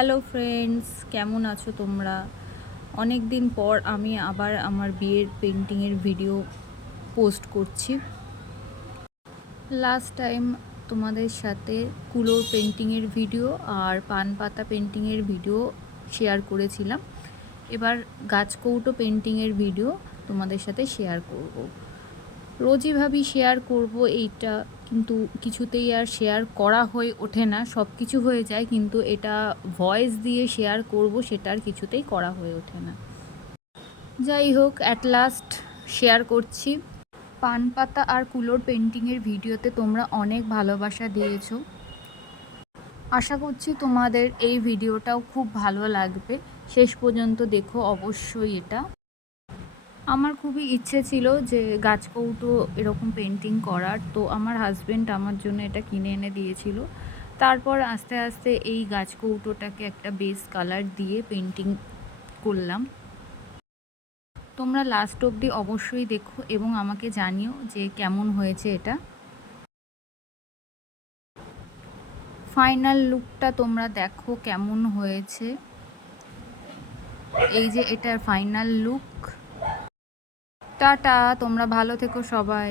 Hello friends, কেমন আছো তোমরা? অনেক দিন পর আমি আবার আমার বিয়ের পেন্টিংয়ের ভিডিও পোস্ট করছি। লাস্ট টাইম তোমাদের সাথে কুলোর পেন্টিংয়ের ভিডিও আর পান পাতা পেন্টিংয়ের ভিডিও শেয়ার করেছিলাম। এবার গাছকৌটো পেন্টিংয়ের ভিডিও তোমাদের সাথে শেয়ার করব। রোজই ভাবি শেয়ার করব এইটা, কিন্তু কিছুতেই আর শেয়ার করা হয়ে ওঠে না। সব কিছু হয়ে যায়, কিন্তু এটা ভয়েস দিয়ে শেয়ার করব সেটা আর কিছুতেই করা হয়ে ওঠে না। যাই হোক, অ্যাট লাস্ট শেয়ার করছি। পান পাতা আর কুলোর পেন্টিংয়ের ভিডিওতে তোমরা অনেক ভালোবাসা দিয়েছো। আশা করছি তোমাদের এই ভিডিওটাও খুব ভালো লাগবে। শেষ পর্যন্ত দেখো অবশ্যই এটা। আমার খুবই ইচ্ছে ছিল যে গাছকৌটো এরকম পেন্টিং করার, তো আমার হাজব্যান্ড আমার জন্য এটা কিনে এনে দিয়েছিল। তারপর আস্তে আস্তে এই গাছকৌটোটাকে একটা বেস কালার দিয়ে পেন্টিং করলাম। তোমরা লাস্ট অবধি অবশ্যই দেখো এবং আমাকে জানিও যে কেমন হয়েছে এটা। ফাইনাল লুকটা তোমরা দেখো কেমন হয়েছে। এই যে এটার ফাইনাল লুক। টাটা, তোমরা ভালো থেকো সবাই।